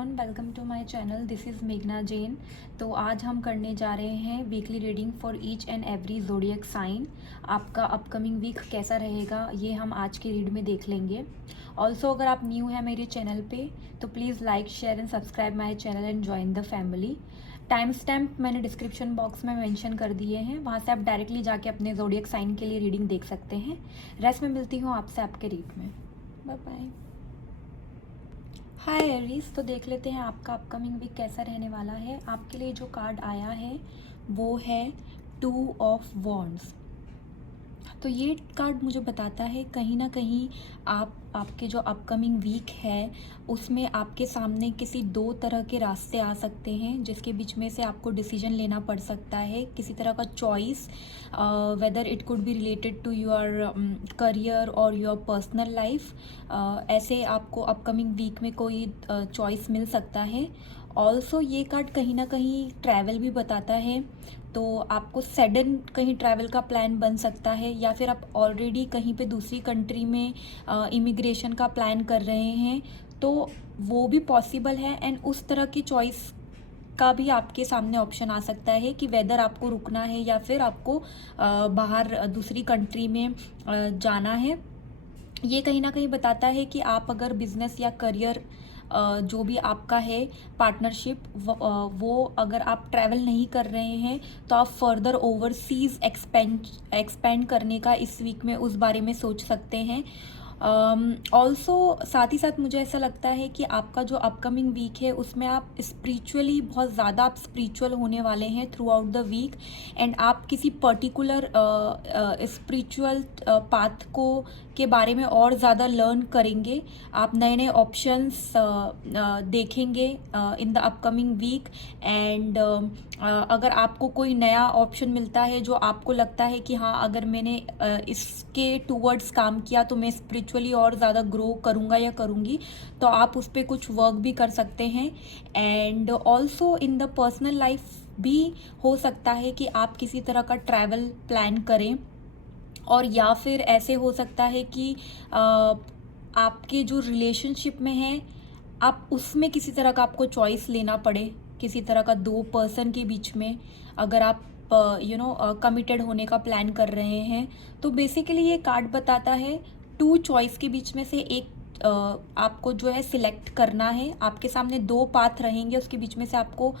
Everyone, welcome to my channel. This is मेघना जैन। तो आज हम करने जा रहे हैं weekly reading for each and every zodiac sign. आपका अपकमिंग वीक कैसा रहेगा ये हम आज के रीड में देख लेंगे। ऑल्सो अगर आप न्यू हैं मेरे चैनल पे तो please like share and subscribe my channel and join the family. Time stamp मैंने डिस्क्रिप्शन बॉक्स में मेंशन कर दिए हैं, वहाँ से आप डायरेक्टली जाके अपने ज़ोडिएक साइन के लिए रीडिंग देख सकते हैं। रेस्ट में मिलती हूँ आपसे आपके रीड में। Bye bye. हाय एरीज, तो देख लेते हैं आपका अपकमिंग वीक कैसा रहने वाला है। आपके लिए जो कार्ड आया है वो है 2 ऑफ वॉन्ड्स। तो ये कार्ड मुझे बताता है कहीं ना कहीं आपके जो अपकमिंग वीक है उसमें आपके सामने किसी दो तरह के रास्ते आ सकते हैं, जिसके बीच में से आपको डिसीजन लेना पड़ सकता है, किसी तरह का choice, whether it could be related to your career और योर पर्सनल लाइफ। ऐसे आपको अपकमिंग वीक में कोई चॉइस मिल सकता है। ऑल्सो ये कार्ड कहीं ना कहीं ट्रैवल भी बताता है, तो आपको सडन कहीं ट्रैवल का प्लान बन सकता है, या फिर आप ऑलरेडी कहीं पे दूसरी कंट्री में इमिग्रेशन का प्लान कर रहे हैं तो वो भी पॉसिबल है। एंड उस तरह की चॉइस का भी आपके सामने ऑप्शन आ सकता है कि वेदर आपको रुकना है या फिर आपको बाहर दूसरी कंट्री में जाना है। ये कहीं ना कहीं बताता है कि आप अगर बिजनेस या करियर जो भी आपका है पार्टनरशिप, वो अगर आप ट्रैवल नहीं कर रहे हैं तो आप फर्दर ओवरसीज़ एक्सपेंड करने का इस वीक में उस बारे में सोच सकते हैं। ऑल्सो साथ ही साथ मुझे ऐसा लगता है कि आपका जो अपकमिंग वीक है उसमें आप स्पिरिचुअली बहुत ज़्यादा आप स्पिरिचुअल होने वाले हैं throughout the week. And आप किसी पर्टिकुलर स्पिरिचुअल पाथ को के बारे में और ज़्यादा लर्न करेंगे। आप नए नए ऑप्शंस देखेंगे in the upcoming week. And अगर आपको कोई नया ऑप्शन मिलता है जो आपको लगता है कि हाँ, अगर मैंने इसके टूवर्ड्स काम किया तो मैं स्पिरिचुअली और ज़्यादा ग्रो करूँगा या करूँगी, तो आप उस पर कुछ वर्क भी कर सकते हैं। And also in the personal life भी हो सकता है कि आप किसी तरह का ट्रैवल प्लान करें, और या फिर ऐसे हो सकता है कि आपके जो रिलेशनशिप में है आप उसमें किसी तरह का आपको चॉइस लेना पड़े, किसी तरह का दो पर्सन के बीच में अगर आप कमिटेड होने का प्लान कर रहे हैं। तो बेसिकली ये कार्ड बताता है टू चॉइस के बीच में से एक आपको जो है सिलेक्ट करना है। आपके सामने दो पाथ रहेंगे, उसके बीच में से आपको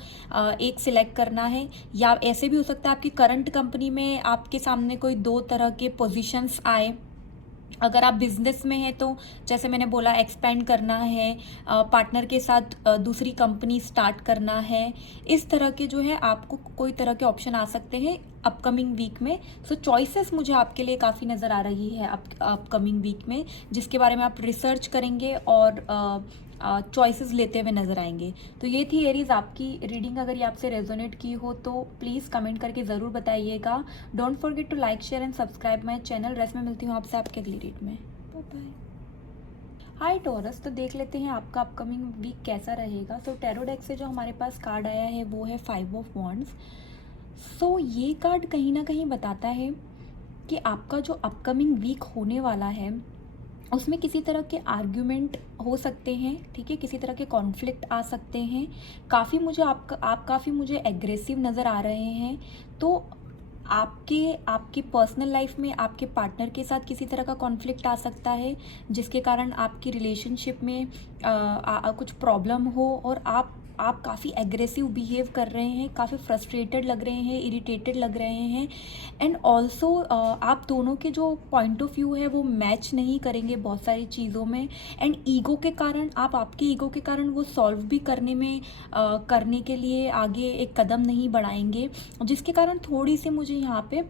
एक सिलेक्ट करना है। या ऐसे भी हो सकता है आपकी करंट कंपनी में आपके सामने कोई दो तरह के पोजीशंस आए। अगर आप बिजनेस में हैं तो जैसे मैंने बोला एक्सपेंड करना है, पार्टनर के साथ दूसरी कंपनी स्टार्ट करना है, इस तरह के जो है आपको कोई तरह के ऑप्शन आ सकते हैं अपकमिंग वीक में। सो चॉइसेस मुझे आपके लिए काफ़ी नज़र आ रही है अपकमिंग वीक में, जिसके बारे में आप रिसर्च करेंगे और चॉइसेस लेते हुए नजर आएंगे। तो ये थी एरीज आपकी रीडिंग। अगर ये आपसे रेजोनेट की हो तो प्लीज़ कमेंट करके ज़रूर बताइएगा। Don't forget to like share and subscribe my channel. Rest में मिलती हूँ आपसे आपके अगली रीड में। Bye bye. हाय टॉरस, तो देख लेते हैं आपका अपकमिंग वीक कैसा रहेगा। सो टैरो डेक से जो हमारे पास कार्ड आया है वो है 5 ऑफ वॉन्ड्स। सो ये कार्ड कहीं ना कहीं बताता है कि आपका जो अपकमिंग वीक होने वाला है उसमें किसी तरह के आर्ग्यूमेंट हो सकते हैं, ठीक है, किसी तरह के कॉन्फ्लिक्ट आ सकते हैं। आप काफ़ी मुझे एग्रेसिव नज़र आ रहे हैं। तो आपकी पर्सनल लाइफ में आपके पार्टनर के साथ किसी तरह का कॉन्फ्लिक्ट आ सकता है, जिसके कारण आपकी रिलेशनशिप में कुछ प्रॉब्लम हो और आप काफ़ी एग्रेसिव बिहेव कर रहे हैं, काफ़ी फ्रस्ट्रेटेड लग रहे हैं, इरिटेटेड लग रहे हैं। एंड ऑल्सो आप दोनों के जो पॉइंट ऑफ व्यू है वो मैच नहीं करेंगे बहुत सारी चीज़ों में। एंड ईगो के कारण आपके ईगो के कारण वो सॉल्व भी करने के लिए आगे एक कदम नहीं बढ़ाएंगे, जिसके कारण थोड़ी सी मुझे यहाँ पे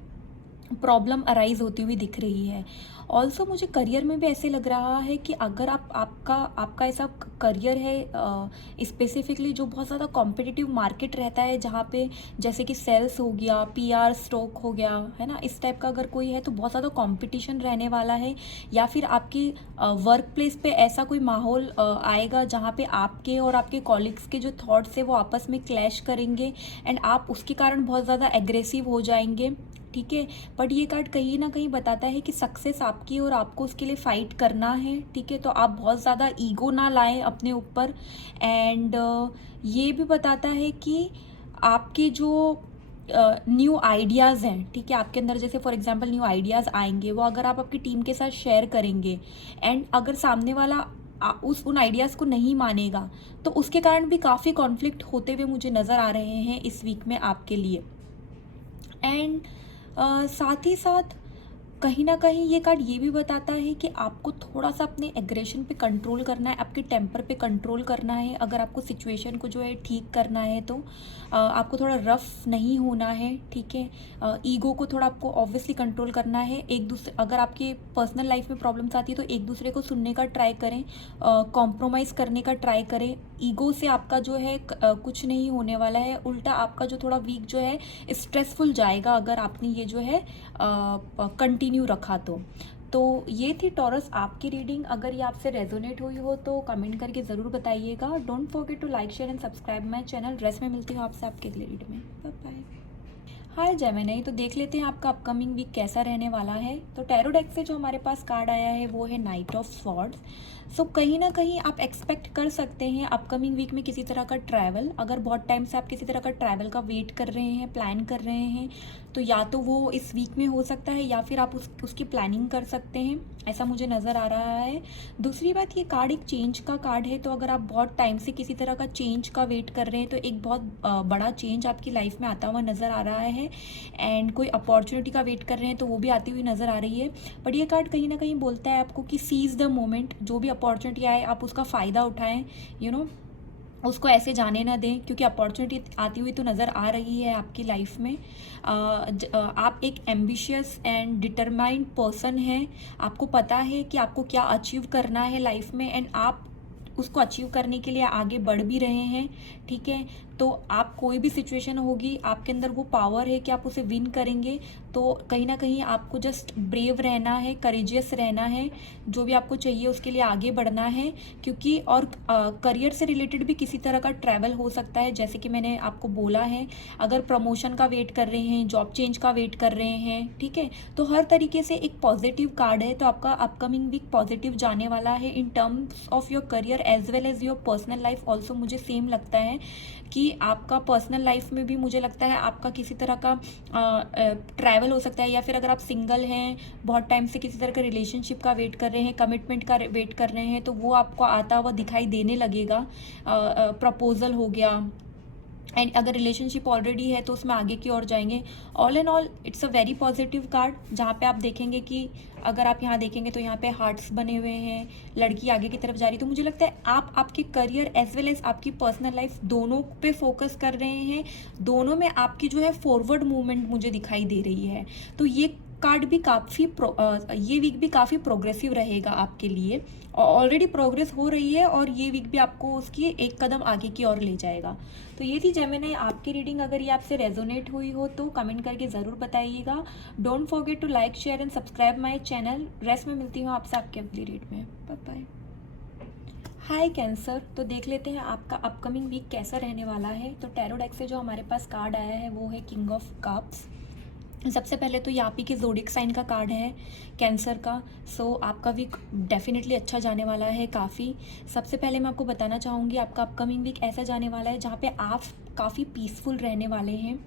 प्रॉब्लम अराइज होती हुई दिख रही है। ऑल्सो मुझे करियर में भी ऐसे लग रहा है कि अगर आपका ऐसा करियर है स्पेसिफिकली जो बहुत ज़्यादा कॉम्पिटिटिव मार्केट रहता है, जहाँ पे जैसे कि सेल्स हो गया, पीआर स्टॉक हो गया, है ना, इस टाइप का अगर कोई है तो बहुत ज़्यादा कंपटीशन रहने वाला है। या फिर आपकी वर्क प्लेस पे ऐसा कोई माहौल आएगा जहाँ पे आपके और आपके कॉलिग्स के जो थॉट्स है वो आपस में क्लैश करेंगे एंड आप उसके कारण बहुत ज़्यादा एग्रेसिव हो जाएंगे। ठीक है। बट ये कार्ड कहीं ना कहीं बताता है कि सक्सेस आपकी और आपको उसके लिए फाइट करना है, ठीक है। तो आप बहुत ज़्यादा ईगो ना लाएं अपने ऊपर। एंड ये भी बताता है कि आपके जो न्यू आइडियाज़ हैं, ठीक है, आपके अंदर जैसे फॉर एग्जांपल न्यू आइडियाज़ आएंगे, वो अगर आप आपकी टीम के साथ शेयर करेंगे एंड अगर सामने वाला उन आइडियाज़ को नहीं मानेगा, तो उसके कारण भी काफ़ी कॉन्फ्लिक्ट होते हुए मुझे नज़र आ रहे हैं इस वीक में आपके लिए। एंड साथ ही साथ कहीं ना कहीं ये कार्ड ये भी बताता है कि आपको थोड़ा सा अपने एग्रेशन पे कंट्रोल करना है, आपके टेम्पर पे कंट्रोल करना है। अगर आपको सिचुएशन को जो है ठीक करना है तो आपको थोड़ा रफ नहीं होना है, ठीक है। ईगो को थोड़ा आपको ऑब्वियसली कंट्रोल करना है। एक दूसरे अगर आपके पर्सनल लाइफ में प्रॉब्लम्स आती है तो एक दूसरे को सुनने का ट्राई करें, कॉम्प्रोमाइज़ करने का ट्राई करें। ईगो से आपका जो है कुछ नहीं होने वाला है, उल्टा आपका जो थोड़ा वीक जो है स्ट्रेसफुल जाएगा अगर आपने ये जो है कंटिन्यू रखा तो ये थी टॉरस आपकी रीडिंग। अगर ये आपसे रेजोनेट हुई हो तो कमेंट करके ज़रूर बताइएगा। Don't forget to like share and subscribe my channel. Rest में मिलती हूँ आपसे आपके अगले रीड में। Bye bye. हाय जेमिनी, तो देख लेते हैं आपका अपकमिंग वीक कैसा रहने वाला है। तो टैरो डेक से जो हमारे पास कार्ड आया है वो है नाइट ऑफ स्वॉर्ड्स। सो कहीं ना कहीं आप एक्सपेक्ट कर सकते हैं अपकमिंग वीक में किसी तरह का ट्रैवल। अगर बहुत टाइम से आप किसी तरह का ट्रैवल का वेट कर रहे हैं, प्लान कर रहे हैं, तो या तो वो इस वीक में हो सकता है या फिर आप उसकी प्लानिंग कर सकते हैं, ऐसा मुझे नज़र आ रहा है। दूसरी बात, ये कार्ड एक चेंज का कार्ड है, तो अगर आप बहुत टाइम से किसी तरह का चेंज का वेट कर रहे हैं तो एक बहुत बड़ा चेंज आपकी लाइफ में आता हुआ नज़र आ रहा है। एंड कोई अपॉर्चुनिटी का वेट कर रहे हैं तो वो भी आती हुई नज़र आ रही है। बट ये कार्ड कहीं ना कहीं बोलता है आपको कि सीज द मोमेंट, जो भी अपॉर्चुनिटी आए आप उसका फ़ायदा उठाएं, उसको ऐसे जाने ना दें, क्योंकि अपॉर्चुनिटी आती हुई तो नज़र आ रही है आपकी लाइफ में। आप एक एम्बिशियस एंड डिटरमाइंड पर्सन हैं। आपको पता है कि आपको क्या अचीव करना है लाइफ में एंड आप उसको अचीव करने के लिए आगे बढ़ भी रहे हैं, ठीक है। तो आप कोई भी सिचुएशन होगी, आपके अंदर वो पावर है कि आप उसे विन करेंगे। तो कहीं ना कहीं आपको जस्ट ब्रेव रहना है, करेजियस रहना है, जो भी आपको चाहिए उसके लिए आगे बढ़ना है। क्योंकि और करियर से रिलेटेड भी किसी तरह का ट्रैवल हो सकता है, जैसे कि मैंने आपको बोला है। अगर प्रमोशन का वेट कर रहे हैं, जॉब चेंज का वेट कर रहे हैं, ठीक है, तो हर तरीके से एक पॉजिटिव कार्ड है। तो आपका अपकमिंग वीक पॉजिटिव जाने वाला है in terms of your career as well as your personal life also. मुझे सेम लगता है कि आपका पर्सनल लाइफ में भी मुझे लगता है आपका किसी तरह का ट्रैवल हो सकता है, या फिर अगर आप सिंगल हैं, बहुत टाइम से किसी तरह का रिलेशनशिप का वेट कर रहे हैं, कमिटमेंट का वेट कर रहे हैं, तो वो आपको आता हुआ दिखाई देने लगेगा। प्रपोजल हो गया, एंड अगर रिलेशनशिप ऑलरेडी है तो उसमें आगे की ओर जाएंगे। All and all it's a very positive card, जहाँ पे आप देखेंगे कि अगर आप यहाँ देखेंगे तो यहाँ पे हार्ट्स बने हुए हैं, लड़की आगे की तरफ जा रही है। तो मुझे लगता है आप आपके करियर एज वेल एज आपकी पर्सनल लाइफ दोनों पे फोकस कर रहे हैं, दोनों में आपकी जो है फॉरवर्ड मूवमेंट मुझे दिखाई दे रही है। तो ये कार्ड भी काफ़ी ये वीक भी काफ़ी प्रोग्रेसिव रहेगा आपके लिए। ऑलरेडी प्रोग्रेस हो रही है और ये वीक भी आपको उसकी एक कदम आगे की ओर ले जाएगा। तो ये थी जेमिनी आपकी रीडिंग। अगर ये आपसे रेजोनेट हुई हो तो कमेंट करके ज़रूर बताइएगा। Don't forget to like share and subscribe my channel. Rest में मिलती हूँ आपसे आपके अगली रीड में। Bye bye. हाय कैंसर, तो देख लेते हैं आपका अपकमिंग वीक कैसा रहने वाला है। तो टैरो डेक से जो हमारे पास कार्ड आया है वो है किंग ऑफ कप्स। सबसे पहले तो ये आप ही के ज़ोडिक साइन का कार्ड है, कैंसर का। सो आपका वीक डेफिनेटली अच्छा जाने वाला है काफ़ी। सबसे पहले मैं आपको बताना चाहूँगी आपका अपकमिंग वीक ऐसा जाने वाला है जहाँ पे आप काफ़ी पीसफुल रहने वाले हैं।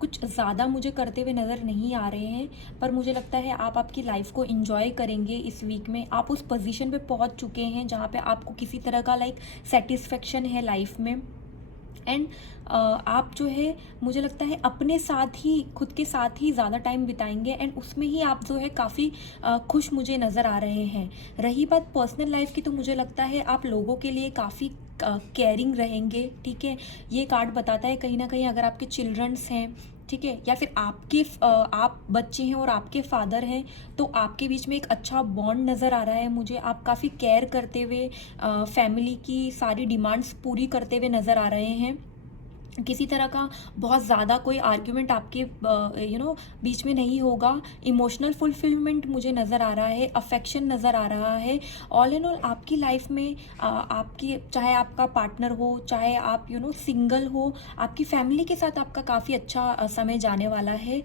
कुछ ज़्यादा मुझे करते हुए नज़र नहीं आ रहे हैं, पर मुझे लगता है आप आपकी लाइफ को एंजॉय करेंगे इस वीक में। आप उस पोजीशन पे पहुँच चुके हैं जहाँ पे आपको किसी तरह का सेटिस्फेक्शन है लाइफ में। एंड आप जो है मुझे लगता है अपने साथ ही, खुद के साथ ही ज़्यादा टाइम बिताएंगे एंड उसमें ही आप जो है काफ़ी खुश मुझे नज़र आ रहे हैं। रही बात पर्सनल लाइफ की, तो मुझे लगता है आप लोगों के लिए काफ़ी केयरिंग रहेंगे, ठीक है। ये कार्ड बताता है कहीं ना कहीं अगर आपके चिल्ड्रंस हैं, ठीक है, या फिर आप बच्चे हैं और आपके फादर हैं, तो आपके बीच में एक अच्छा बॉन्ड नज़र आ रहा है मुझे। आप काफ़ी केयर करते हुए फैमिली की सारी डिमांड्स पूरी करते हुए नज़र आ रहे हैं। किसी तरह का बहुत ज़्यादा कोई आर्ग्यूमेंट आपके बीच में नहीं होगा। इमोशनल फुलफिलमेंट मुझे नज़र आ रहा है, अफेक्शन नज़र आ रहा है। ऑल इन ऑल आपकी लाइफ में आपकी, चाहे आपका पार्टनर हो, चाहे आप सिंगल हो, आपकी फैमिली के साथ आपका काफ़ी अच्छा समय जाने वाला है।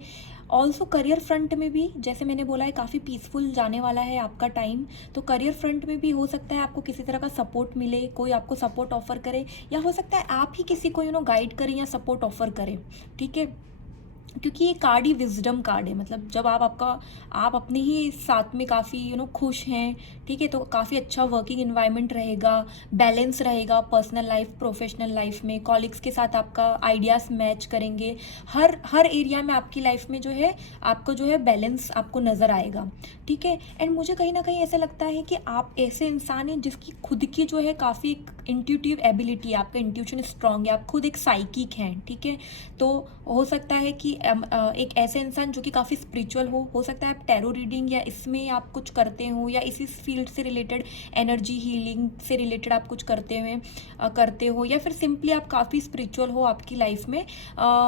ऑल्सो करियर फ्रंट में भी जैसे मैंने बोला है काफ़ी पीसफुल जाने वाला है आपका टाइम। तो करियर फ्रंट में भी हो सकता है आपको किसी तरह का सपोर्ट मिले, कोई आपको सपोर्ट ऑफर करे, या हो सकता है आप ही किसी को गाइड करें या सपोर्ट ऑफर करें, ठीक है। क्योंकि ये कार्ड ही विजडम कार्ड है, मतलब जब आप अपने ही साथ में काफ़ी खुश हैं, ठीक है, तो काफ़ी अच्छा वर्किंग इन्वायरमेंट रहेगा, बैलेंस रहेगा पर्सनल लाइफ प्रोफेशनल लाइफ में, कॉलिग्स के साथ आपका आइडियाज़ मैच करेंगे, हर एरिया में आपकी लाइफ में जो है आपको बैलेंस आपको नज़र आएगा, ठीक है। एंड मुझे कहीं ना कहीं ऐसा लगता है कि आप ऐसे इंसान हैं जिसकी खुद की जो है काफ़ी इंट्यूटिव एबिलिटी है, आपका इंट्यूशन स्ट्रांग है, आप खुद एक साइकिक हैं, ठीक है। तो हो सकता है कि एक ऐसे इंसान जो कि काफ़ी स्पिरिचुअल हो सकता है आप टैरो रीडिंग या इसमें आप कुछ करते हो, या इसी फील्ड से रिलेटेड एनर्जी हीलिंग से रिलेटेड आप कुछ करते हो, या फिर सिंपली आप काफ़ी स्पिरिचुअल हो आपकी लाइफ में।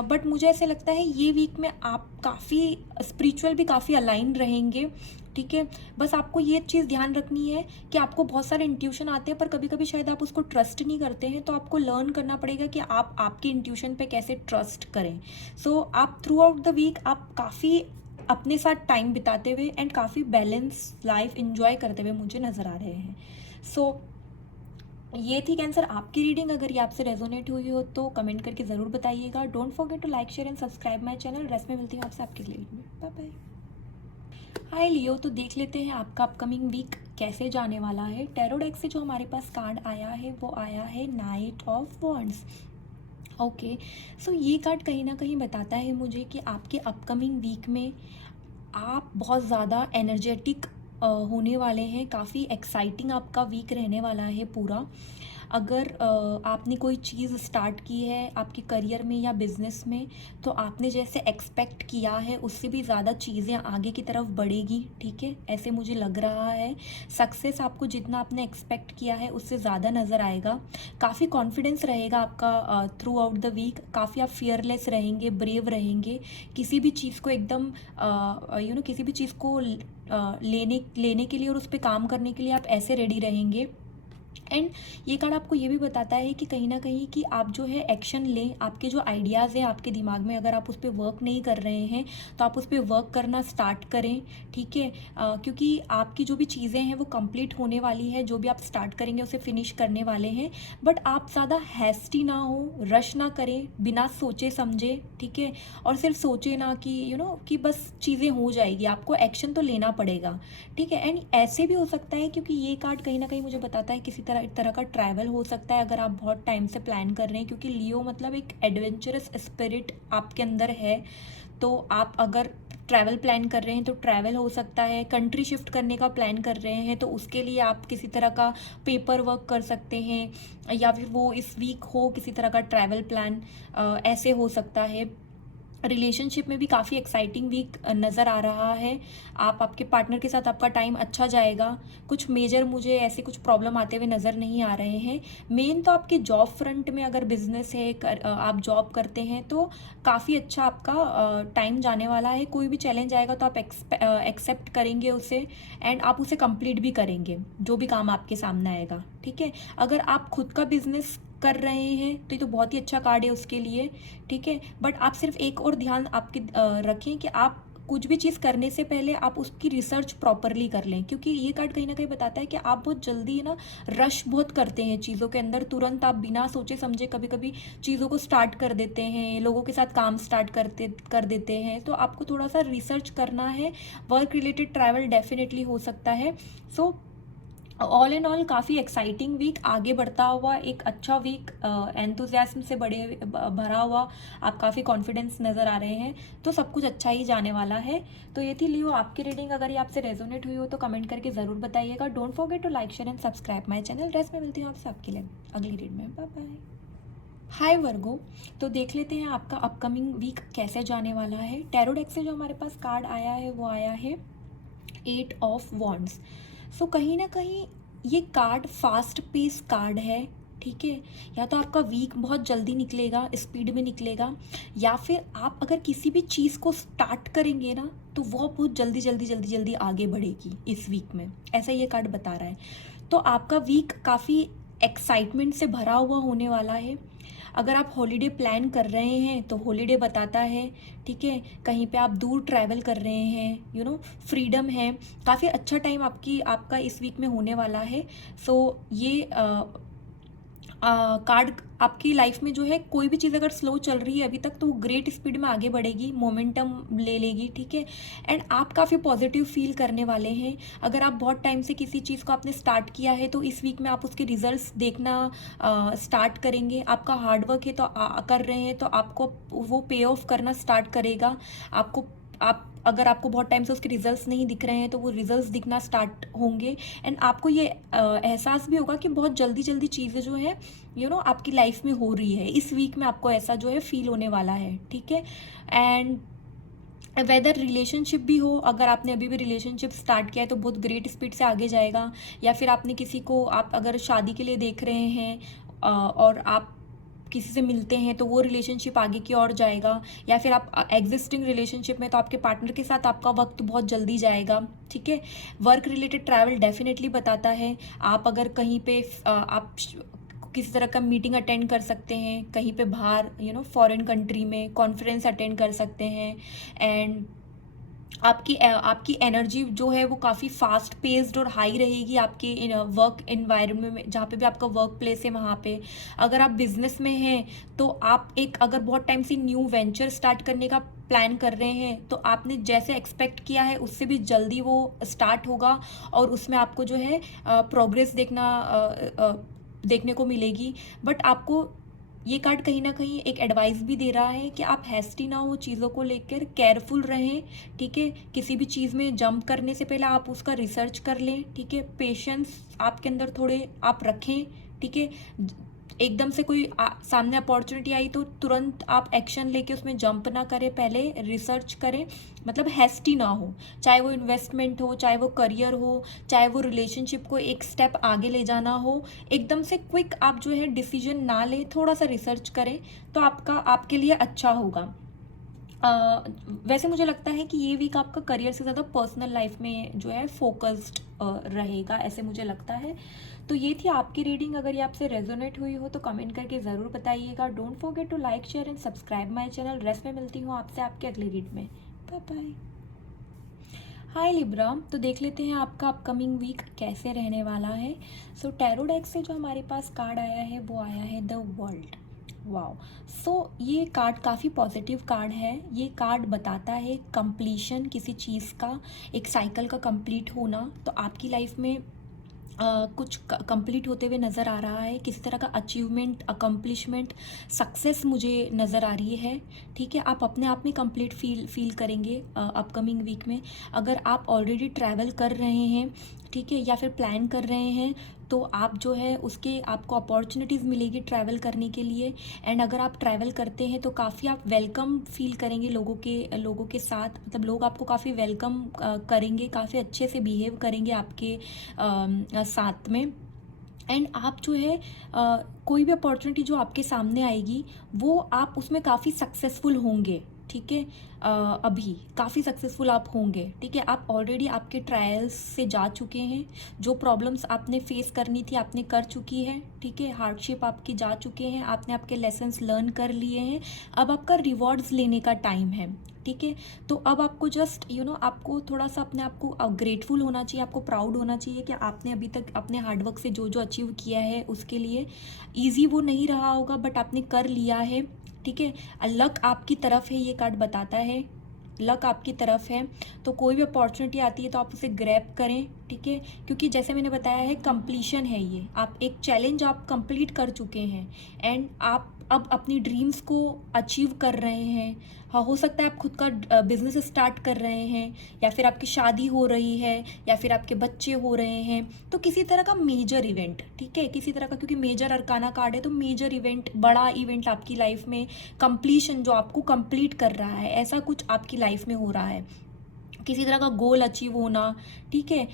बट मुझे ऐसे लगता है ये वीक में आप काफ़ी स्पिरिचुअल भी काफ़ी अलाइन रहेंगे, ठीक है। बस आपको ये चीज़ ध्यान रखनी है कि आपको बहुत सारे इंट्यूशन आते हैं पर कभी कभी शायद आप उसको ट्रस्ट नहीं करते हैं, तो आपको लर्न करना पड़ेगा कि आप आपके इंट्यूशन पे कैसे ट्रस्ट करें। सो आप थ्रू आउट द वीक आप काफ़ी अपने साथ टाइम बिताते हुए एंड काफ़ी बैलेंस लाइफ इंजॉय करते हुए मुझे नज़र आ रहे हैं। सो ये थी कैंसर आपकी रीडिंग। अगर ये आपसे रेजोनेट हुई हो तो कमेंट करके ज़रूर बताइएगा। Don't forget to like share and subscribe my channel. Rest में मिलती हूँ आपसे आपकी रीडिंग में। Bye bye. हाय लियो, तो देख लेते हैं आपका अपकमिंग वीक कैसे जाने वाला है। टैरो डेक से जो हमारे पास कार्ड आया है वो आया है नाइट ऑफ वॉन्ड्स। ओके, सो ये कार्ड कहीं ना कहीं बताता है मुझे कि आपके अपकमिंग वीक में आप बहुत ज़्यादा एनर्जेटिक होने वाले हैं, काफ़ी एक्साइटिंग आपका वीक रहने वाला है पूरा। अगर आपने कोई चीज़ स्टार्ट की है आपके करियर में या बिजनेस में, तो आपने जैसे एक्सपेक्ट किया है उससे भी ज़्यादा चीज़ें आगे की तरफ बढ़ेगी, ठीक है, ऐसे मुझे लग रहा है। सक्सेस आपको जितना आपने एक्सपेक्ट किया है उससे ज़्यादा नज़र आएगा। काफ़ी कॉन्फिडेंस रहेगा आपका थ्रू आउट द वीक। काफ़ी आप फियरलेस रहेंगे, ब्रेव रहेंगे, किसी भी चीज़ को एकदम किसी भी चीज़ को लेने के लिए और उस पर काम करने के लिए आप ऐसे रेडी रहेंगे। एंड ये कार्ड आपको ये भी बताता है कि कहीं ना कहीं कि आप जो है एक्शन लें। आपके जो आइडियाज़ हैं आपके दिमाग में, अगर आप उस पर वर्क नहीं कर रहे हैं तो आप उस पर वर्क करना स्टार्ट करें, ठीक है। क्योंकि आपकी जो भी चीज़ें हैं वो कंप्लीट होने वाली है, जो भी आप स्टार्ट करेंगे उसे फिनिश करने वाले हैं। बट आप ज़्यादा हैस्टी ना हो, रश ना करें बिना सोचे समझे, ठीक है। और सिर्फ सोचे ना कि कि बस चीज़ें हो जाएगी, आपको एक्शन तो लेना पड़ेगा, ठीक है। एंड ऐसे भी हो सकता है क्योंकि ये कार्ड कहीं ना कहीं मुझे बताता है किसी तरह का ट्रैवल हो सकता है अगर आप बहुत टाइम से प्लान कर रहे हैं, क्योंकि लियो मतलब एक एडवेंचरस स्पिरिट आपके अंदर है। तो आप अगर ट्रैवल प्लान कर रहे हैं तो ट्रैवल हो सकता है, कंट्री शिफ्ट करने का प्लान कर रहे हैं तो उसके लिए आप किसी तरह का पेपर वर्क कर सकते हैं, या फिर वो इस वीक हो किसी तरह का ट्रैवल प्लान, ऐसे हो सकता है। रिलेशनशिप में भी काफ़ी एक्साइटिंग वीक नज़र आ रहा है। आपके पार्टनर के साथ आपका टाइम अच्छा जाएगा। कुछ मेजर मुझे ऐसे कुछ प्रॉब्लम आते हुए नज़र नहीं आ रहे हैं। मेन तो आपके जॉब फ्रंट में अगर बिजनेस है, आप जॉब करते हैं तो काफ़ी अच्छा आपका टाइम जाने वाला है। कोई भी चैलेंज आएगा तो आप एक्सेप्ट करेंगे उसे, एंड आप उसे कंप्लीट भी करेंगे जो भी काम आपके सामने आएगा, ठीक है। अगर आप खुद का बिजनेस कर रहे हैं तो ये तो बहुत ही अच्छा कार्ड है उसके लिए, ठीक है। बट आप सिर्फ एक और ध्यान आपके रखें कि आप कुछ भी चीज़ करने से पहले आप उसकी रिसर्च प्रॉपरली कर लें, क्योंकि ये कार्ड कहीं ना कहीं बताता है कि आप बहुत जल्दी रश बहुत करते हैं चीज़ों के अंदर। तुरंत आप बिना सोचे समझे कभी कभी चीज़ों को स्टार्ट कर देते हैं, लोगों के साथ काम स्टार्ट कर देते हैं। तो आपको थोड़ा सा रिसर्च करना है। वर्क रिलेटेड ट्रैवल डेफिनेटली हो सकता है। सो ऑल इन ऑल काफ़ी एक्साइटिंग वीक, आगे बढ़ता हुआ एक अच्छा वीक, एंथुजियाज्म से भरा हुआ। आप काफ़ी कॉन्फिडेंस नज़र आ रहे हैं, तो सब कुछ अच्छा ही जाने वाला है। तो ये थी लियो आपकी रीडिंग। अगर ये आपसे रेजोनेट हुई हो तो कमेंट करके ज़रूर बताइएगा। Don't forget to like share and subscribe my channel. Rest में मिलती हूँ आपसे आपके लिए अगली रीड में। Bye bye. हाय वर्गो, तो देख लेते हैं आपका अपकमिंग वीक कैसे जाने वाला है। टैरो डेक से जो हमारे पास कार्ड आया है वो आया है 8 ऑफ वॉन्ड्स। सो कहीं ना कहीं ये कार्ड फास्ट पेस कार्ड है, ठीक है। या तो आपका वीक बहुत जल्दी निकलेगा, स्पीड में निकलेगा, या फिर आप अगर किसी भी चीज़ को स्टार्ट करेंगे ना तो वो बहुत जल्दी जल्दी जल्दी जल्दी आगे बढ़ेगी इस वीक में, ऐसा ये कार्ड बता रहा है। तो आपका वीक काफ़ी एक्साइटमेंट से भरा हुआ होने वाला है। अगर आप हॉलीडे प्लान कर रहे हैं तो हॉलीडे बताता है, ठीक है। कहीं पे आप दूर ट्रैवल कर रहे हैं, यू नो, फ्रीडम है, काफ़ी अच्छा टाइम आपका इस वीक में होने वाला है। सो ये कार्ड आपकी लाइफ में जो है, कोई भी चीज़ अगर स्लो चल रही है अभी तक तो वो ग्रेट स्पीड में आगे बढ़ेगी, मोमेंटम ले लेगी, ठीक है। एंड आप काफ़ी पॉजिटिव फील करने वाले हैं। अगर आप बहुत टाइम से किसी चीज़ को आपने स्टार्ट किया है तो इस वीक में आप उसके रिजल्ट्स देखना स्टार्ट करेंगे। आपका हार्डवर्क है तो कर रहे हैं तो आपको वो पे ऑफ करना स्टार्ट करेगा। अगर आपको बहुत टाइम से उसके रिजल्ट्स नहीं दिख रहे हैं तो वो रिजल्ट्स दिखना स्टार्ट होंगे। एंड आपको ये एहसास भी होगा कि बहुत जल्दी जल्दी चीज़ें जो है, यू नो, आपकी लाइफ में हो रही है। इस वीक में आपको ऐसा जो है फील होने वाला है, ठीक है। एंड वेदर रिलेशनशिप भी हो, अगर आपने अभी भी रिलेशनशिप स्टार्ट किया है तो बहुत ग्रेट स्पीड से आगे जाएगा। या फिर आपने किसी को, आप अगर शादी के लिए देख रहे हैं और आप किसी से मिलते हैं तो वो रिलेशनशिप आगे की ओर जाएगा। या फिर आप एग्जिस्टिंग रिलेशनशिप में तो आपके पार्टनर के साथ आपका वक्त बहुत जल्दी जाएगा, ठीक है। वर्क रिलेटेड ट्रैवल डेफिनेटली बताता है। आप अगर कहीं पे आप किसी तरह का मीटिंग अटेंड कर सकते हैं कहीं पे बाहर, यू नो, फॉरेन कंट्री में कॉन्फ्रेंस अटेंड कर सकते हैं। एंड आपकी एनर्जी जो है वो काफ़ी फास्ट पेस्ड और हाई रहेगी आपके वर्क इन्वायरमेंट में, जहाँ पे भी आपका वर्क प्लेस है वहाँ पे। अगर आप बिजनेस में हैं तो आप अगर बहुत टाइम से न्यू वेंचर स्टार्ट करने का प्लान कर रहे हैं तो आपने जैसे एक्सपेक्ट किया है उससे भी जल्दी वो स्टार्ट होगा और उसमें आपको जो है प्रोग्रेस देखने को मिलेगी। बट आपको ये कार्ड कहीं ना कहीं एक एडवाइस भी दे रहा है कि आप हैस्टी ना हो, चीज़ों को लेकर केयरफुल रहें, ठीक है। किसी भी चीज़ में जंप करने से पहले आप उसका रिसर्च कर लें, ठीक है। पेशेंस आपके अंदर थोड़े आप रखें, ठीक है। एकदम से कोई सामने अपॉर्चुनिटी आई तो तुरंत आप एक्शन लेके उसमें जंप ना करें, पहले रिसर्च करें, मतलब हैस्टी ना हो। चाहे वो इन्वेस्टमेंट हो, चाहे वो करियर हो, चाहे वो रिलेशनशिप को एक स्टेप आगे ले जाना हो, एकदम से क्विक आप जो है डिसीजन ना लें, थोड़ा सा रिसर्च करें तो आपके लिए अच्छा होगा। वैसे मुझे लगता है कि ये वीक आपका करियर से ज़्यादा पर्सनल लाइफ में जो है फोकस्ड रहेगा, ऐसे मुझे लगता है। तो ये थी आपकी रीडिंग। अगर ये आपसे रेजोनेट हुई हो तो कमेंट करके ज़रूर बताइएगा। Don't forget to like, share and subscribe my channel. Rest में मिलती हूँ आपसे आपके अगले रीड में। Bye bye. हाय लिब्रा, तो देख लेते हैं आपका अपकमिंग वीक कैसे रहने वाला है। सो टैरो डेक से जो हमारे पास कार्ड आया है वो आया है द वर्ल्ड। वाओ। सो ये कार्ड काफ़ी पॉजिटिव कार्ड है। ये कार्ड बताता है कंप्लीशन किसी चीज़ का, एक साइकिल का कंप्लीट होना। तो आपकी लाइफ में कुछ कंप्लीट होते हुए नज़र आ रहा है, किसी तरह का अचीवमेंट, अकम्पलिशमेंट, सक्सेस मुझे नज़र आ रही है, ठीक है। आप अपने आप में कंप्लीट फील करेंगे अपकमिंग वीक में। अगर आप ऑलरेडी ट्रैवल कर रहे हैं, ठीक है, या फिर प्लान कर रहे हैं तो आप जो है उसके आपको अपॉर्चुनिटीज़ मिलेगी ट्रैवल करने के लिए। एंड अगर आप ट्रैवल करते हैं तो काफ़ी आप वेलकम फील करेंगे लोगों के साथ, मतलब लोग आपको काफ़ी वेलकम करेंगे, काफ़ी अच्छे से बिहेव करेंगे आपके साथ में। एंड आप जो है कोई भी अपॉर्चुनिटी जो आपके सामने आएगी वो आप उसमें काफ़ी सक्सेसफुल होंगे, ठीक है। अभी काफ़ी सक्सेसफुल आप होंगे, ठीक है। आप ऑलरेडी आपके ट्रायल्स से जा चुके हैं, जो प्रॉब्लम्स आपने फेस करनी थी आपने कर चुकी है, ठीक है। हार्डशिप आपकी जा चुके हैं, आपने आपके लेसन्स लर्न कर लिए हैं। अब आपका रिवॉर्ड्स लेने का टाइम है, ठीक है। तो अब आपको जस्ट आपको थोड़ा सा अपने आप को ग्रेटफुल होना चाहिए, आपको प्राउड होना चाहिए कि आपने अभी तक अपने हार्डवर्क से जो जो अचीव किया है उसके लिए। ईजी वो नहीं रहा होगा बट आपने कर लिया है, ठीक है। लक आपकी तरफ है, ये कार्ड बताता है लक आपकी तरफ है। तो कोई भी अपॉर्चुनिटी आती है तो आप उसे ग्रैब करें, ठीक है। क्योंकि जैसे मैंने बताया है कंप्लीशन है ये, आप एक चैलेंज आप कंप्लीट कर चुके हैं एंड आप अब अपनी ड्रीम्स को अचीव कर रहे हैं। हाँ, हो सकता है आप खुद का बिजनेस स्टार्ट कर रहे हैं, या फिर आपकी शादी हो रही है, या फिर आपके बच्चे हो रहे हैं। तो किसी तरह का मेजर इवेंट, ठीक है, किसी तरह का, क्योंकि मेजर अरकाना कार्ड है तो मेजर इवेंट, बड़ा इवेंट आपकी लाइफ में, कंप्लीशन जो आपको कंप्लीट कर रहा है, ऐसा कुछ आपकी लाइफ में हो रहा है। किसी तरह का गोल अचीव होना, ठीक है।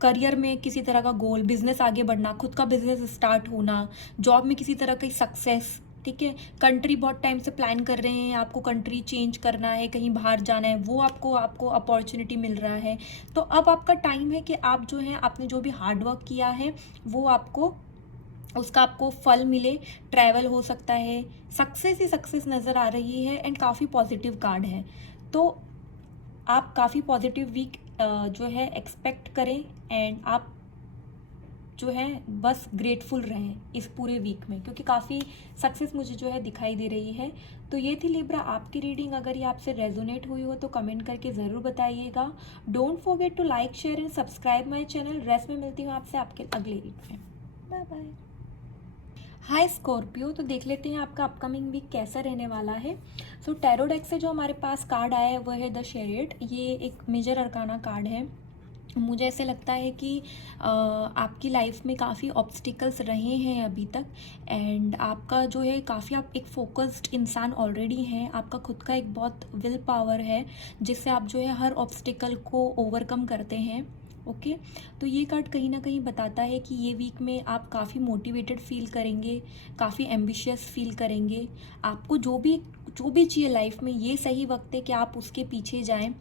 करियर में किसी तरह का गोल, बिजनेस आगे बढ़ना, खुद का बिजनेस स्टार्ट होना, जॉब में किसी तरह की सक्सेस, ठीक है। कंट्री बहुत टाइम से प्लान कर रहे हैं, आपको कंट्री चेंज करना है, कहीं बाहर जाना है, वो आपको अपॉर्चुनिटी मिल रहा है। तो अब आपका टाइम है कि आप जो है आपने जो भी हार्डवर्क किया है वो आपको उसका आपको फल मिले, ट्रैवल हो सकता है, सक्सेस ही सक्सेस नज़र आ रही है एंड काफ़ी पॉजिटिव कार्ड है। तो आप काफ़ी पॉजिटिव वीक जो है एक्सपेक्ट करें एंड आप जो है बस ग्रेटफुल रहें इस पूरे वीक में, क्योंकि काफ़ी सक्सेस मुझे जो है दिखाई दे रही है। तो ये थी लिब्रा आपकी रीडिंग। अगर ये आपसे रेजोनेट हुई हो तो कमेंट करके ज़रूर बताइएगा। Don't forget to like, share and subscribe my channel. Rest में मिलती हूँ आपसे आपके अगले रीड में। Bye bye. हाय स्कॉर्पियो, तो देख लेते हैं आपका अपकमिंग वीक कैसा रहने वाला है। सो टैरो डेक से जो हमारे पास कार्ड आया है वो है द चैरियट। ये एक मेजर अरकाना कार्ड है। मुझे ऐसे लगता है कि आपकी लाइफ में काफ़ी ऑब्स्टिकल्स रहे हैं अभी तक एंड आपका जो है काफ़ी आप एक फोकस्ड इंसान ऑलरेडी हैं। आपका खुद का एक बहुत विल पावर है जिससे आप जो है हर ऑब्स्टिकल को ओवरकम करते हैं। ओके, तो ये कार्ड कहीं ना कहीं बताता है कि ये वीक में आप काफ़ी मोटिवेटेड फील करेंगे, काफ़ी एम्बिशियस फील करेंगे। आपको जो भी चाहिए लाइफ में, ये सही वक्त है कि आप उसके पीछे जाएं।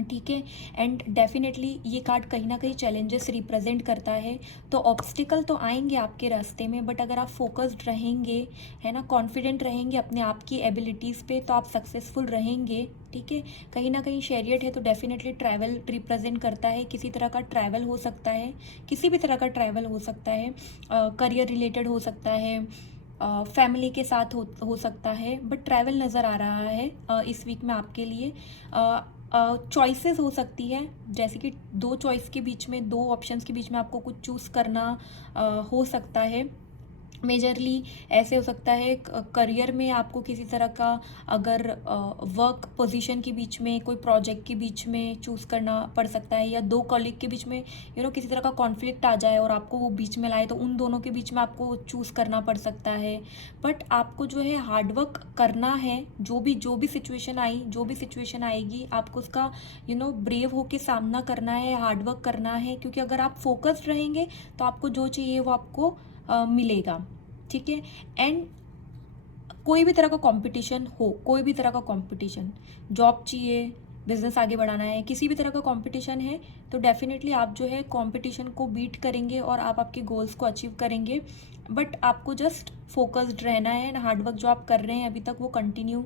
ठीक है, एंड डेफिनेटली ये कार्ड कहीं ना कहीं चैलेंजेस रिप्रेजेंट करता है। तो ऑब्स्टिकल तो आएंगे आपके रास्ते में, बट अगर आप फोकस्ड रहेंगे, है ना, कॉन्फिडेंट रहेंगे अपने आप की एबिलिटीज़ पे, तो आप सक्सेसफुल रहेंगे। ठीक है, कहीं ना कहीं चैरियट है तो डेफिनेटली ट्रैवल रिप्रेजेंट करता है। किसी तरह का ट्रैवल हो सकता है, किसी भी तरह का ट्रैवल हो सकता है, करियर रिलेटेड हो सकता है, फैमिली के साथ हो सकता है, बट ट्रैवल नज़र आ रहा है इस वीक में आपके लिए। चॉइसेस हो सकती है, जैसे कि दो चॉइस के बीच में, दो ऑप्शंस के बीच में आपको कुछ चूज़ करना हो सकता है। मेजरली ऐसे हो सकता है करियर में आपको किसी तरह का, अगर वर्क पोजीशन के बीच में, कोई प्रोजेक्ट के बीच में चूज़ करना पड़ सकता है, या दो कॉलीग के बीच में किसी तरह का कॉन्फ्लिक्ट आ जाए और आपको वो बीच में लाए, तो उन दोनों के बीच में आपको चूज़ करना पड़ सकता है। बट आपको जो है हार्डवर्क करना है। जो भी सिचुएशन आएगी आपको उसका ब्रेव होके सामना करना है, हार्डवर्क करना है, क्योंकि अगर आप फोकस्ड रहेंगे तो आपको जो चाहिए वो आपको मिलेगा। ठीक है, एंड कोई भी तरह का कंपटीशन हो, कोई भी तरह का कंपटीशन, जॉब चाहिए, बिजनेस आगे बढ़ाना है, किसी भी तरह का कंपटीशन है, तो डेफिनेटली आप जो है कंपटीशन को बीट करेंगे और आप आपके गोल्स को अचीव करेंगे। बट आपको जस्ट फोकस्ड रहना है एंड हार्डवर्क जो आप कर रहे हैं अभी तक वो कंटिन्यू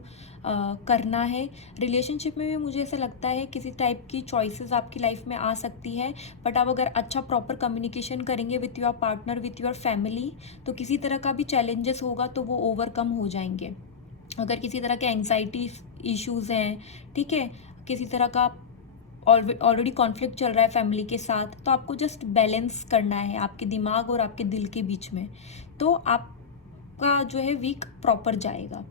करना है। रिलेशनशिप में भी मुझे ऐसा लगता है किसी टाइप की चॉइसेस आपकी लाइफ में आ सकती है, बट आप अगर अच्छा प्रॉपर कम्युनिकेशन करेंगे with your partner, with your family, तो किसी तरह का भी चैलेंजेस होगा तो वो ओवरकम हो जाएंगे। अगर किसी तरह के एंग्जाइटी इश्यूज़ हैं, ठीक है, किसी तरह का ऑलरेडी कॉन्फ्लिक्ट चल रहा है फैमिली के साथ, तो आपको जस्ट बैलेंस करना है आपके दिमाग और आपके दिल के बीच में, तो आपका जो है वीक प्रॉपर जाएगा।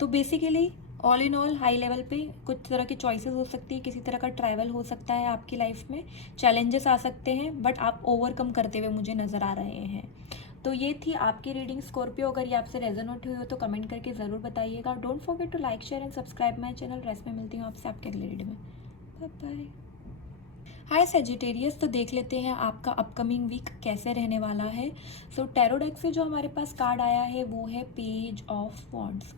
तो basically all in all high level पे कुछ तरह की चॉइसेस हो सकती है, किसी तरह का ट्रैवल हो सकता है आपकी लाइफ में, चैलेंजेस आ सकते हैं, बट आप ओवरकम करते हुए मुझे नज़र आ रहे हैं। तो ये थी आपकी रीडिंग स्कॉर्पियो। अगर ये आपसे रेजोनेट हुई हो तो कमेंट करके ज़रूर बताइएगा। Don't forget to like, share and subscribe my channel. Rest में मिलती हूँ आपसे आपके अगले रीड में। Bye bye. हाय सेजिटेरियस, तो देख लेते हैं आपका अपकमिंग वीक कैसे रहने वाला है। सो टैरो डेक से जो हमारे पास कार्ड आया है वो है पेज ऑफ वॉन्ड्स।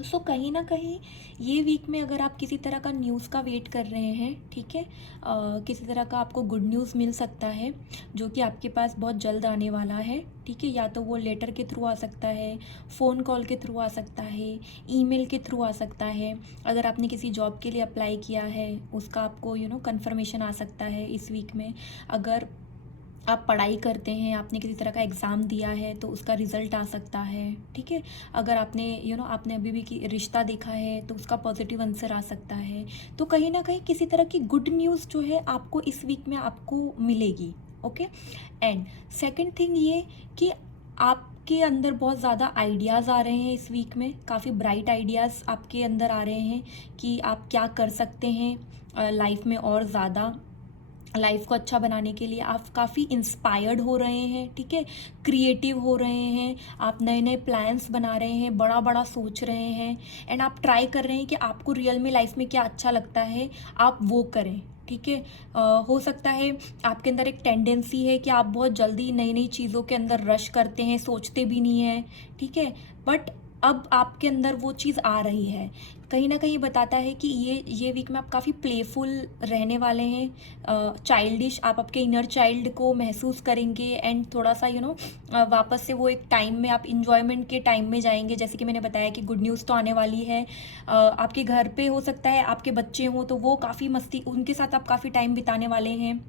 सो कहीं ना कहीं ये वीक में अगर आप किसी तरह का न्यूज़ का वेट कर रहे हैं, ठीक है, किसी तरह का आपको गुड न्यूज़ मिल सकता है जो कि आपके पास बहुत जल्द आने वाला है। ठीक है, या तो वो लेटर के थ्रू आ सकता है, फ़ोन कॉल के थ्रू आ सकता है, ईमेल के थ्रू आ सकता है। अगर आपने किसी जॉब के लिए अप्लाई किया है उसका आपको कंफर्मेशन आ सकता है इस वीक में। अगर आप पढ़ाई करते हैं, आपने किसी तरह का एग्ज़ाम दिया है तो उसका रिज़ल्ट आ सकता है। ठीक है, अगर आपने आपने अभी भी रिश्ता देखा है तो उसका पॉजिटिव आंसर आ सकता है। तो कहीं ना कहीं किसी तरह की गुड न्यूज़ जो है आपको इस वीक में आपको मिलेगी। ओके, एंड सेकंड थिंग ये कि आपके अंदर बहुत ज़्यादा आइडियाज़ आ रहे हैं इस वीक में, काफ़ी ब्राइट आइडियाज़ आपके अंदर आ रहे हैं कि आप क्या कर सकते हैं लाइफ में और ज़्यादा, लाइफ को अच्छा बनाने के लिए। आप काफ़ी इंस्पायर्ड हो रहे हैं, ठीक है, क्रिएटिव हो रहे हैं, आप नए नए प्लान्स बना रहे हैं, बड़ा बड़ा सोच रहे हैं, एंड आप ट्राई कर रहे हैं कि आपको रियल में लाइफ में क्या अच्छा लगता है आप वो करें। ठीक है, हो सकता है आपके अंदर एक टेंडेंसी है कि आप बहुत जल्दी नई नई चीज़ों के अंदर रश करते हैं, सोचते भी नहीं हैं। ठीक है, बट अब आपके अंदर वो चीज़ आ रही है कहीं ना कहीं बताता है कि ये वीक में आप काफ़ी प्लेफुल रहने वाले हैं, चाइल्डिश, आप आपके इनर चाइल्ड को महसूस करेंगे एंड थोड़ा सा वापस से वो एक टाइम में आप इंजॉयमेंट के टाइम में जाएंगे। जैसे कि मैंने बताया कि गुड न्यूज़ तो आने वाली है, आपके घर पे हो सकता है आपके बच्चे हों तो वो काफ़ी मस्ती, उनके साथ आप काफ़ी टाइम बिताने वाले हैं,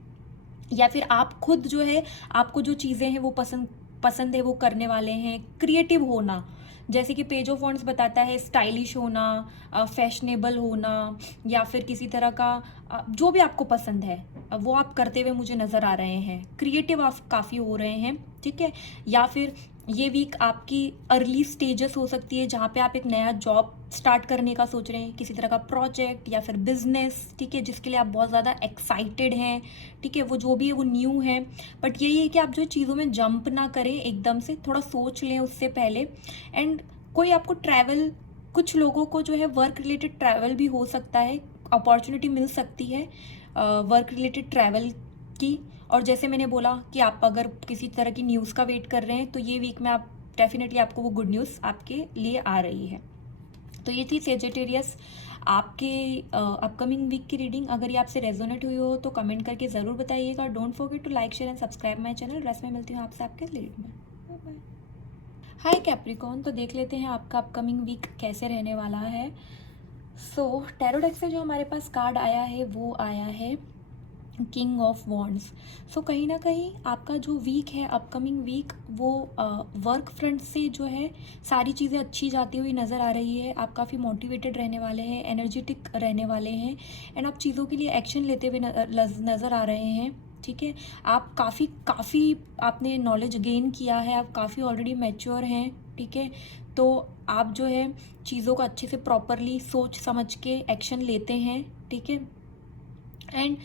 या फिर आप खुद जो है आपको जो चीज़ें हैं वो पसंद है वो करने वाले हैं। क्रिएटिव होना, जैसे कि पेज ऑफ वॉन्ड्स बताता है स्टाइलिश होना, फैशनेबल होना, या फिर किसी तरह का जो भी आपको पसंद है वो आप करते हुए मुझे नज़र आ रहे हैं। क्रिएटिव आप काफ़ी हो रहे हैं, ठीक है। या फिर ये वीक आपकी अर्ली स्टेजेस हो सकती है जहाँ पे आप एक नया जॉब स्टार्ट करने का सोच रहे हैं, किसी तरह का प्रोजेक्ट या फिर बिजनेस, ठीक है, जिसके लिए आप बहुत ज़्यादा एक्साइटेड हैं, ठीक है, वो जो भी है वो न्यू है। बट यही है कि आप जो चीज़ों में जंप ना करें एकदम से, थोड़ा सोच लें उससे पहले। एंड कोई आपको ट्रैवल, कुछ लोगों को जो है वर्क रिलेटेड ट्रैवल भी हो सकता है, अपॉर्चुनिटी मिल सकती है वर्क रिलेटेड ट्रैवल की। और जैसे मैंने बोला कि आप अगर किसी तरह की न्यूज़ का वेट कर रहे हैं तो ये वीक में आप डेफिनेटली आपको वो गुड न्यूज़ आपके लिए आ रही है। तो ये थी सेजिटेरियस आपके अपकमिंग वीक की रीडिंग। अगर ये आपसे रेजोनेट हुई हो तो कमेंट करके ज़रूर बताइएगा। Don't forget to like, share and subscribe my channel. Rest में मिलती हूँ आपसे आपके रीडिंग में। Bye bye. हाय कैप्रिकॉर्न, तो देख लेते हैं आपका अपकमिंग वीक कैसे रहने वाला है। सो टैरो डेक से जो हमारे पास कार्ड आया है वो आया है किंग ऑफ वॉन्ड्स। सो कहीं ना कहीं आपका जो वीक है, अपकमिंग वीक, वो वर्क फ्रंट से जो है सारी चीज़ें अच्छी जाती हुई नज़र आ रही है। आप काफ़ी मोटिवेटेड रहने वाले हैं, एनर्जेटिक रहने वाले हैं, एंड आप चीज़ों के लिए एक्शन लेते हुए नज़र आ रहे हैं, ठीक है। आप काफ़ी आपने नॉलेज गेन किया है, आप काफ़ी ऑलरेडी मैच्योर हैं, ठीक है। तो आप जो है चीज़ों को अच्छे से प्रॉपरली सोच समझ के एक्शन लेते हैं, ठीक है। एंड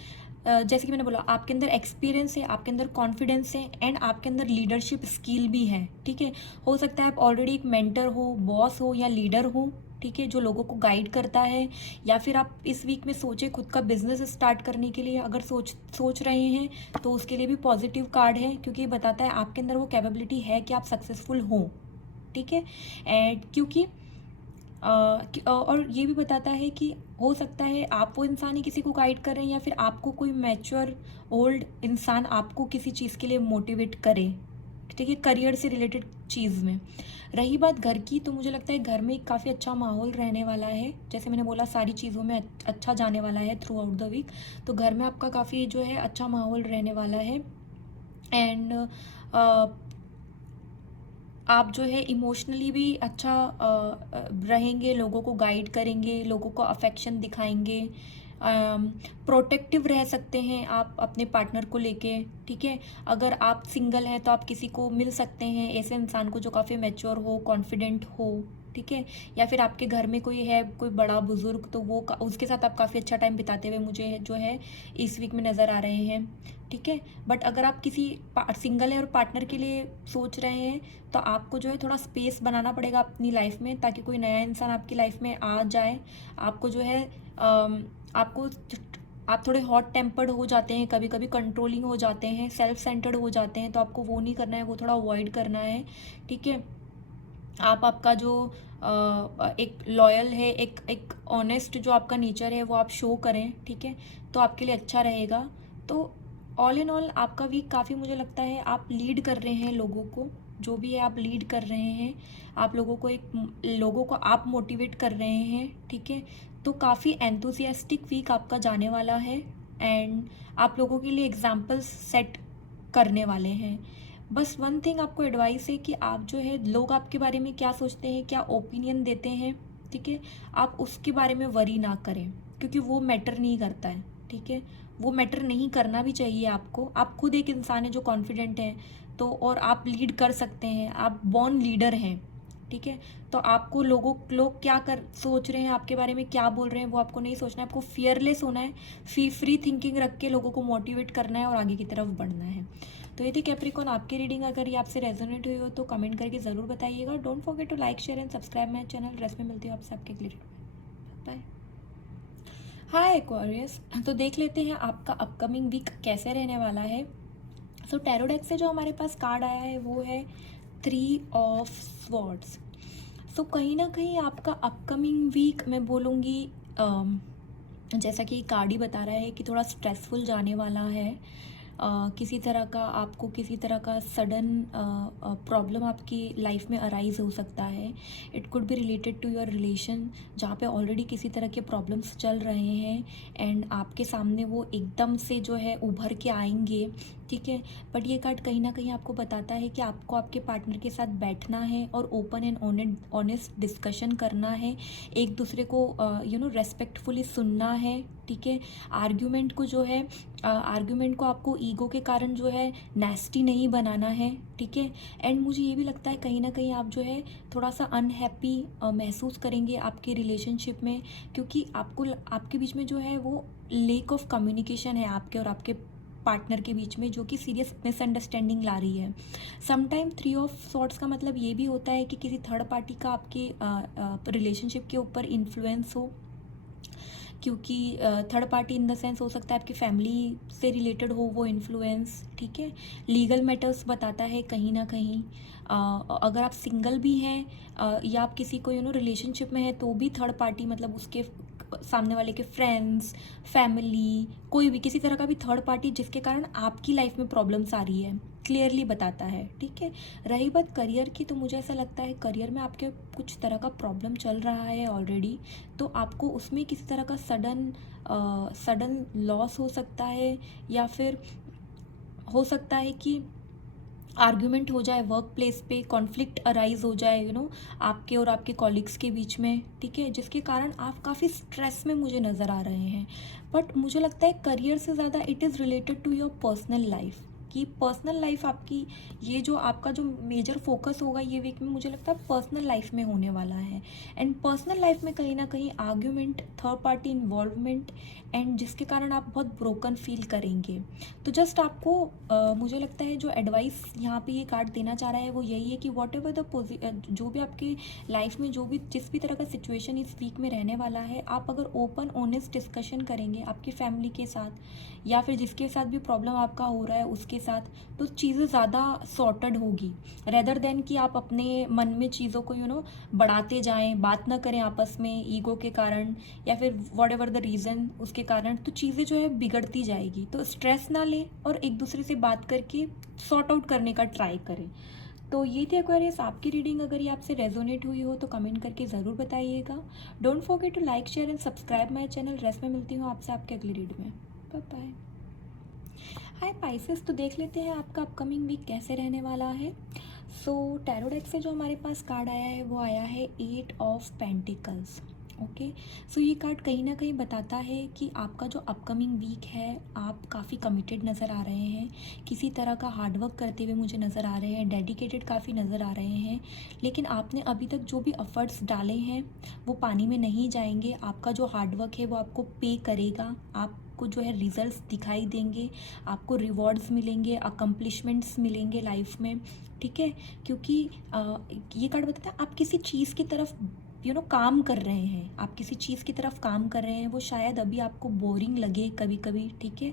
जैसे कि मैंने बोला, आपके अंदर एक्सपीरियंस है, आपके अंदर कॉन्फिडेंस है, एंड आपके अंदर लीडरशिप स्किल भी है, ठीक है। हो सकता है आप ऑलरेडी एक मेंटर हो, बॉस हो या लीडर हो, ठीक है, जो लोगों को गाइड करता है। या फिर आप इस वीक में सोचे खुद का बिजनेस स्टार्ट करने के लिए अगर सोच रहे हैं तो उसके लिए भी पॉजिटिव कार्ड है, क्योंकि ये बताता है आपके अंदर वो कैपेबिलिटी है कि आप सक्सेसफुल हों, ठीक है। एंड क्योंकि और ये भी बताता है कि हो सकता है आप वो इंसान ही किसी को गाइड कर रहे हैं, या फिर आपको कोई मैच्योर ओल्ड इंसान आपको किसी चीज़ के लिए मोटिवेट करे, ठीक है, करियर से रिलेटेड चीज़ में। रही बात घर की, तो मुझे लगता है घर में एक काफ़ी अच्छा माहौल रहने वाला है। जैसे मैंने बोला सारी चीज़ों में अच्छा जाने वाला है थ्रू आउट द वीक, तो घर में आपका काफ़ी जो है अच्छा माहौल रहने वाला है। एंड आप जो है इमोशनली भी अच्छा रहेंगे, लोगों को गाइड करेंगे, लोगों को अफेक्शन दिखाएंगे, प्रोटेक्टिव रह सकते हैं आप अपने पार्टनर को लेके, ठीक है। अगर आप सिंगल हैं तो आप किसी को मिल सकते हैं, ऐसे इंसान को जो काफ़ी मैच्योर हो, कॉन्फिडेंट हो, ठीक है। या फिर आपके घर में कोई है, कोई बड़ा बुजुर्ग, तो वो उसके साथ आप काफ़ी अच्छा टाइम बिताते हुए मुझे जो है इस वीक में नज़र आ रहे हैं, ठीक है। बट अगर आप किसी सिंगल है और पार्टनर के लिए सोच रहे हैं तो आपको जो है थोड़ा स्पेस बनाना पड़ेगा अपनी लाइफ में, ताकि कोई नया इंसान आपकी लाइफ में आ जाए। आपको जो है आप थोड़े हॉट टेम्पर्ड हो जाते हैं, कभी कभी कंट्रोलिंग हो जाते हैं, सेल्फ सेंटर्ड हो जाते हैं, तो आपको वो नहीं करना है, वो थोड़ा अवॉइड करना है, ठीक है। आप आपका जो एक लॉयल है, एक ऑनेस्ट जो आपका नेचर है वो आप शो करें, ठीक है, तो आपके लिए अच्छा रहेगा। तो ऑल इन ऑल आपका वीक काफ़ी, मुझे लगता है आप लीड कर रहे हैं लोगों को, जो भी है आप लीड कर रहे हैं, आप लोगों को आप मोटिवेट कर रहे हैं, ठीक है। तो काफ़ी एंथुसियास्टिक वीक आपका जाने वाला है, एंड आप लोगों के लिए एग्जाम्पल्स सेट करने वाले हैं। बस वन थिंग आपको एडवाइस है कि आप जो है लोग आपके बारे में क्या सोचते हैं, क्या ओपिनियन देते हैं, ठीक है, आप उसके बारे में वरी ना करें, क्योंकि वो मैटर नहीं करता है, ठीक है। वो मैटर नहीं करना भी चाहिए आपको। आप खुद एक इंसान है जो कॉन्फिडेंट है, तो और आप लीड कर सकते हैं, आप बॉर्न लीडर हैं, ठीक है। तो आपको लोग क्या सोच रहे हैं आपके बारे में, क्या बोल रहे हैं, वो आपको नहीं सोचना है। आपको फियरलेस होना है, फ्री थिंकिंग रख के लोगों को मोटिवेट करना है और आगे की तरफ बढ़ना है। तो ये थी कैप्रिकॉर्न आपकी रीडिंग। अगर ये आपसे रेजोनेट हुई हो तो कमेंट करके ज़रूर बताइएगा। Don't forget to like, share and subscribe my channel. Rest में मिलती हूँ आपसे आपके लिए। बाय। हाय एक्वेरियस, तो देख लेते हैं आपका अपकमिंग वीक कैसे रहने वाला है। सो टैरो डेक से जो हमारे पास कार्ड आया है वो है 3 ऑफ स्वॉर्ड्स। सो कहीं ना कहीं आपका अपकमिंग वीक मैं बोलूँगी, जैसा कि कार्ड ही बता रहा है कि थोड़ा स्ट्रेसफुल जाने वाला है। किसी तरह का आपको किसी तरह का सडन प्रॉब्लम आपकी लाइफ में अराइज हो सकता है। It could be related to your relation, जहाँ पे ऑलरेडी किसी तरह के प्रॉब्लम्स चल रहे हैं एंड आपके सामने वो एकदम से जो है उभर के आएंगे, ठीक है। बट ये कार्ड कहीं ना कहीं आपको बताता है कि आपको आपके पार्टनर के साथ बैठना है और ओपन एंड ऑनेस्ट डिस्कशन करना है, एक दूसरे को रेस्पेक्टफुली सुनना है, ठीक है। आर्ग्यूमेंट को जो है आर्ग्यूमेंट को आपको ईगो के कारण जो है नेस्टी नहीं बनाना है, ठीक है। एंड मुझे ये भी लगता है कहीं ना कहीं आप जो है थोड़ा सा अनहैप्पी महसूस करेंगे आपके रिलेशनशिप में, क्योंकि आपको आपके बीच में जो है वो लेक ऑफ कम्युनिकेशन है आपके और आपके पार्टनर के बीच में, जो कि सीरियस मिसअंडरस्टैंडिंग ला रही है। समटाइम 3 ऑफ सॉर्ट्स का मतलब ये भी होता है कि किसी थर्ड पार्टी का आपके रिलेशनशिप के ऊपर इन्फ्लुएंस हो, क्योंकि third party in the sense हो सकता है आपकी फैमिली से रिलेटेड हो वो इन्फ्लुएंस, ठीक है। लीगल मैटर्स बताता है कहीं ना कहीं। अगर आप सिंगल भी हैं या आप किसी को रिलेशनशिप में है तो भी थर्ड पार्टी मतलब उसके सामने वाले के फ्रेंड्स, फैमिली, कोई भी किसी तरह का भी थर्ड पार्टी जिसके कारण आपकी लाइफ में प्रॉब्लम्स आ रही है, क्लियरली बताता है, ठीक है। रही बात करियर की, तो मुझे ऐसा लगता है करियर में आपके कुछ तरह का प्रॉब्लम चल रहा है ऑलरेडी, तो आपको उसमें किसी तरह का सडन लॉस हो सकता है, या फिर हो सकता है कि आर्ग्यूमेंट हो जाए वर्क प्लेस पे, कॉन्फ्लिक्ट अराइज हो जाए आपके और आपके कॉलिग्स के बीच में, ठीक है, जिसके कारण आप काफ़ी स्ट्रेस में मुझे नज़र आ रहे हैं। बट मुझे लगता है करियर से ज़्यादा it is related to your personal life, कि पर्सनल लाइफ आपकी, ये जो आपका जो मेजर फोकस होगा ये वीक में मुझे लगता है पर्सनल लाइफ में होने वाला है। एंड पर्सनल लाइफ में कहीं ना कहीं argument, third party involvement, and जिसके कारण आप बहुत ब्रोकन फील करेंगे। तो जस्ट आपको मुझे लगता है जो एडवाइस यहाँ पे ये कार्ड देना चाह रहा है वो यही है कि वॉट एवर द जो भी आपके लाइफ में जो भी जिस भी तरह का सिचुएशन इस वीक में रहने वाला है, आप अगर ओपन ऑनेस्ट डिस्कशन करेंगे आपकी फैमिली के साथ या फिर जिसके साथ भी प्रॉब्लम आपका हो रहा है उसके साथ, तो चीज़ें ज़्यादा सॉर्टेड होगी, रेदर देन कि आप अपने मन में चीज़ों को बढ़ाते जाएं, बात ना करें आपस में ईगो के कारण या फिर वॉट एवर द रीज़न उसके कारण, तो चीज़ें जो है बिगड़ती जाएगी। तो स्ट्रेस ना लें और एक दूसरे से बात करके सॉर्ट आउट करने का ट्राई करें। तो ये थी एक्वेरियस आपकी रीडिंग। अगर ये आपसे रेजोनेट हुई हो तो कमेंट करके ज़रूर बताइएगा। Don't forget to like, share and subscribe my channel. Rest में मिलती हूँ आपसे आपके अगली रीड में। Bye bye. हाय पाइसेस, तो देख लेते हैं आपका अपकमिंग वीक कैसे रहने वाला है। सो टैरो डेक से जो हमारे पास कार्ड आया है वो आया है 8 ऑफ पेंटिकल्स। ओके, सो ये कार्ड कहीं ना कहीं बताता है कि आपका जो अपकमिंग वीक है आप काफ़ी कमिटेड नज़र आ रहे हैं, किसी तरह का हार्डवर्क करते हुए मुझे नज़र आ रहे हैं, डेडिकेटेड काफ़ी नज़र आ रहे हैं, लेकिन आपने अभी तक जो भी एफर्ट्स डाले हैं वो पानी में नहीं जाएंगे। आपका जो हार्डवर्क है वो आपको पे करेगा, आपको जो है रिजल्ट्स दिखाई देंगे, आपको रिवॉर्ड्स मिलेंगे, अकम्पलिशमेंट्स मिलेंगे लाइफ में, ठीक है। क्योंकि ये कार्ड बताता है आप किसी चीज़ की तरफ काम कर रहे हैं, आप किसी चीज़ की तरफ काम कर रहे हैं, वो शायद अभी आपको बोरिंग लगे कभी कभी, ठीक है,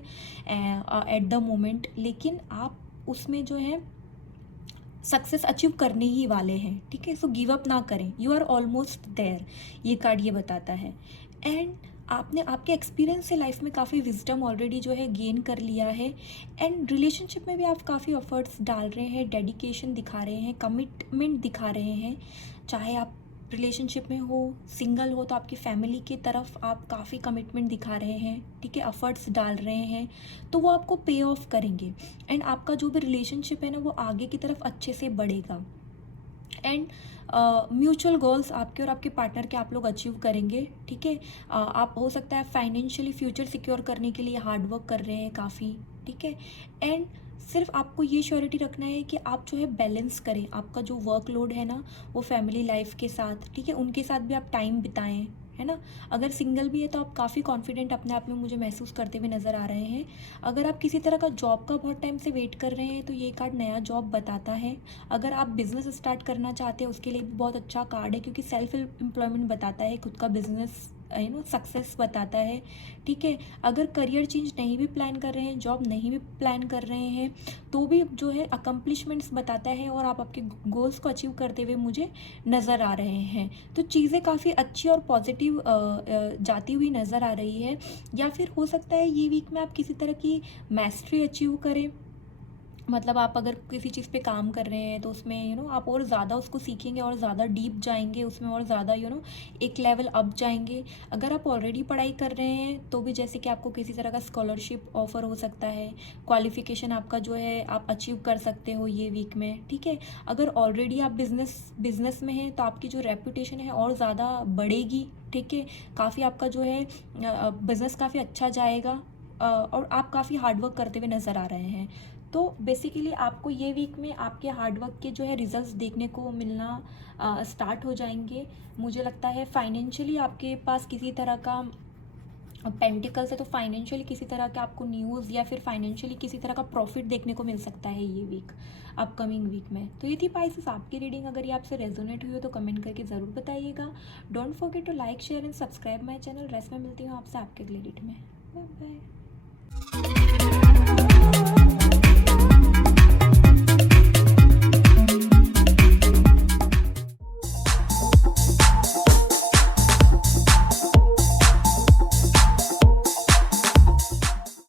एट द मोमेंट, लेकिन आप उसमें जो है सक्सेस अचीव करने ही वाले हैं, ठीक है। सो गिव अप ना करें, यू आर ऑलमोस्ट देयर, ये कार्ड ये बताता है। एंड आपने आपके एक्सपीरियंस से लाइफ में काफ़ी विजडम ऑलरेडी जो है गेन कर लिया है, एंड रिलेशनशिप में भी आप काफ़ी एफर्ट्स डाल रहे हैं, डेडिकेशन दिखा रहे हैं, कमिटमेंट दिखा रहे हैं, चाहे आप रिलेशनशिप में हो, सिंगल हो, तो आपकी फैमिली की तरफ आप काफ़ी कमिटमेंट दिखा रहे हैं, ठीक है, एफर्ट्स डाल रहे हैं, तो वो आपको पे ऑफ करेंगे एंड आपका जो भी रिलेशनशिप है ना वो आगे की तरफ अच्छे से बढ़ेगा। एंड म्यूचुअल गोल्स आपके और आपके पार्टनर के आप लोग अचीव करेंगे, ठीक है। आप हो सकता है फाइनेंशियली फ्यूचर सिक्योर करने के लिए हार्ड वर्क कर रहे हैं काफ़ी, ठीक है। एंड सिर्फ आपको ये श्योरिटी रखना है कि आप जो है बैलेंस करें आपका जो वर्कलोड है ना वो फैमिली लाइफ के साथ, ठीक है, उनके साथ भी आप टाइम बिताएं, है ना। अगर सिंगल भी है तो आप काफ़ी कॉन्फिडेंट अपने आप में मुझे महसूस करते हुए नज़र आ रहे हैं। अगर आप किसी तरह का जॉब का बहुत टाइम से वेट कर रहे हैं तो ये कार्ड नया जॉब बताता है। अगर आप बिज़नेस स्टार्ट करना चाहते हैं उसके लिए भी बहुत अच्छा कार्ड है, क्योंकि सेल्फ एम्प्लॉयमेंट बताता है, खुद का बिजनेस सक्सेस बताता है। ठीक है, अगर करियर चेंज नहीं भी प्लान कर रहे हैं, जॉब नहीं भी प्लान कर रहे हैं, तो भी जो है अकम्पलिशमेंट्स बताता है और आप आपके गोल्स को अचीव करते हुए मुझे नज़र आ रहे हैं। तो चीज़ें काफ़ी अच्छी और पॉजिटिव जाती हुई नज़र आ रही है। या फिर हो सकता है ये वीक में आप किसी तरह की मैस्ट्री अचीव करें, मतलब आप अगर किसी चीज़ पे काम कर रहे हैं तो उसमें आप और ज़्यादा उसको सीखेंगे और ज़्यादा डीप जाएंगे उसमें, और ज़्यादा एक लेवल अप जाएंगे। अगर आप ऑलरेडी पढ़ाई कर रहे हैं तो भी जैसे कि आपको किसी तरह का स्कॉलरशिप ऑफर हो सकता है, क्वालिफिकेशन आपका जो है आप अचीव कर सकते हो ये वीक में। ठीक है, अगर ऑलरेडी आप बिजनेस में हैं तो आपकी जो रेपुटेशन है और ज़्यादा बढ़ेगी। ठीक है, काफ़ी आपका जो है बिज़नेस काफ़ी अच्छा जाएगा और आप काफ़ी हार्डवर्क करते हुए नज़र आ रहे हैं। तो बेसिकली आपको ये वीक में आपके हार्डवर्क के जो है रिजल्ट्स देखने को मिलना स्टार्ट हो जाएंगे। मुझे लगता है फाइनेंशियली आपके पास किसी तरह का पेंटिकल्स है, तो फाइनेंशियली किसी तरह का आपको न्यूज़ या फिर फाइनेंशियली किसी तरह का प्रॉफिट देखने को मिल सकता है ये वीक, अपकमिंग वीक में। तो ये थी पाइसेस आपकी रीडिंग। अगर ये आपसे रेजोनेट हुई हो तो कमेंट करके ज़रूर बताइएगा। Don't forget to like share and subscribe my channel. Rest में मिलती हूँ आपसे आपके अगले रीड में। Bye bye.